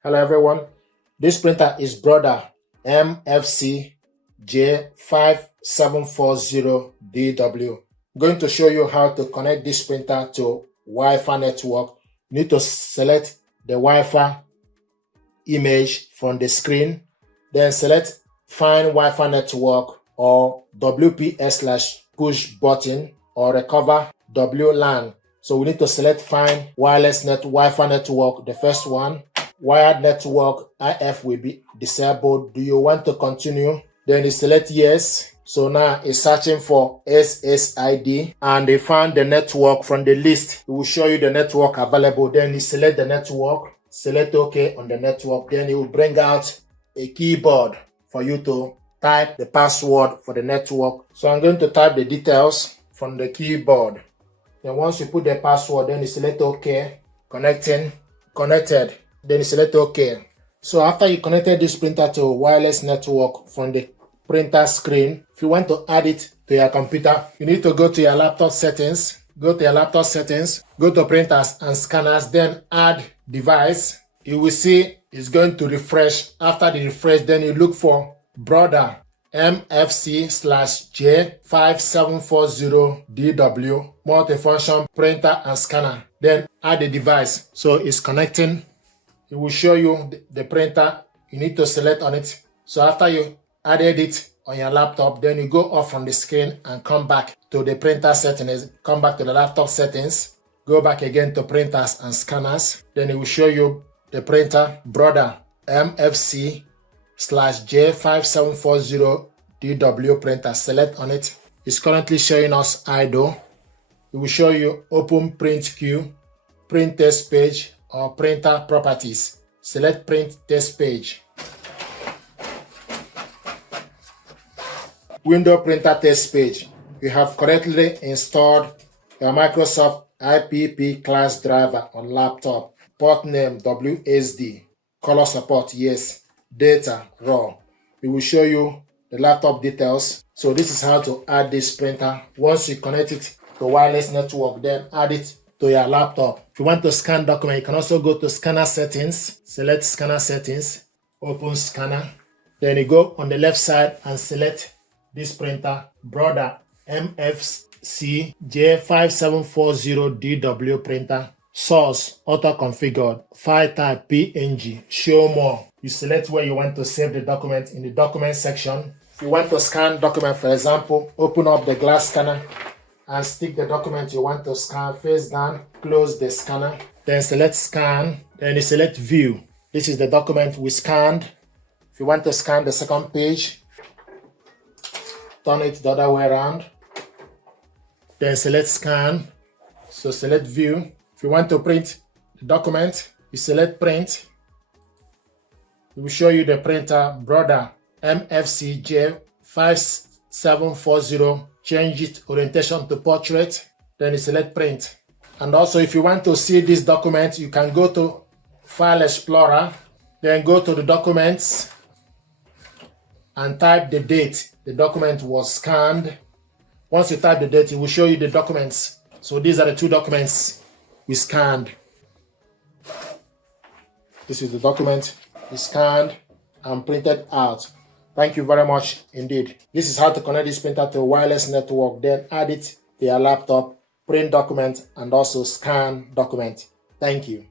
Hello everyone, this printer is Brother MFC-J5740DW. I'm going to show you how to connect this printer to Wi-Fi network. You need to select the Wi-Fi image from the screen, then select Find Wi-Fi Network or WPS/push button or recover WLAN. So we need to select Find Wireless Wi-Fi Network, the first one. Wired network IF will be disabled. Do you want to continue? Then you select yes. So now it's searching for SSID and they found the network from the list. It will show you the network available. Then you select the network, select OK on the network. Then it will bring out a keyboard for you to type the password for the network. So I'm going to type the details from the keyboard. Then once you put the password, then you select OK, connected. Then you select OK. So after you connected this printer to a wireless network from the printer screen, if you want to add it to your computer, you need to go to your laptop settings, go to printers and scanners, then add device. You will see it's going to refresh. After the refresh, then you look for Brother MFC/J5740DW multifunction printer and scanner. Then add the device. So it's connecting. It will show you the printer. You need to select on it. So after you added it on your laptop, then you go off from the screen and come back to the printer settings. Come back to the laptop settings. Go back again to printers and scanners. Then it will show you the printer, Brother MFC/J5740DW printer. Select on it. It's currently showing us idle. It will show you open print queue, print test page, or printer properties. Select print test page. Window printer test page. You have correctly installed your Microsoft IPP class driver on laptop. Port name WSD. Color support yes. Data raw. It will show you the laptop details. So this is how to add this printer. Once you connect it to wireless network, then add it to your laptop. If you want to scan document, you can also go to scanner settings, select scanner settings, open scanner. Then you go on the left side and select this printer, Brother MFC-J5740DW printer. Source, auto-configured, file type PNG, show more. You select where you want to save the document in the document section. If you want to scan document, for example, open up the glass scanner and stick the document you want to scan face down, close the scanner, then select scan, then you select view. This is the document we scanned. If you want to scan the second page, turn it the other way around, then select scan, so select view. If you want to print the document, you select print. It will show you the printer, Brother MFC-J5740. Change its orientation to portrait, then you select print. And also if you want to see this document, you can go to File Explorer, then go to the documents and type the date the document was scanned. Once you type the date, it will show you the documents. So these are the two documents we scanned. This is the document we scanned and printed out. Thank you very much indeed. This is how to connect this printer to a wireless network, then add it to your laptop, print document, and also scan document. Thank you.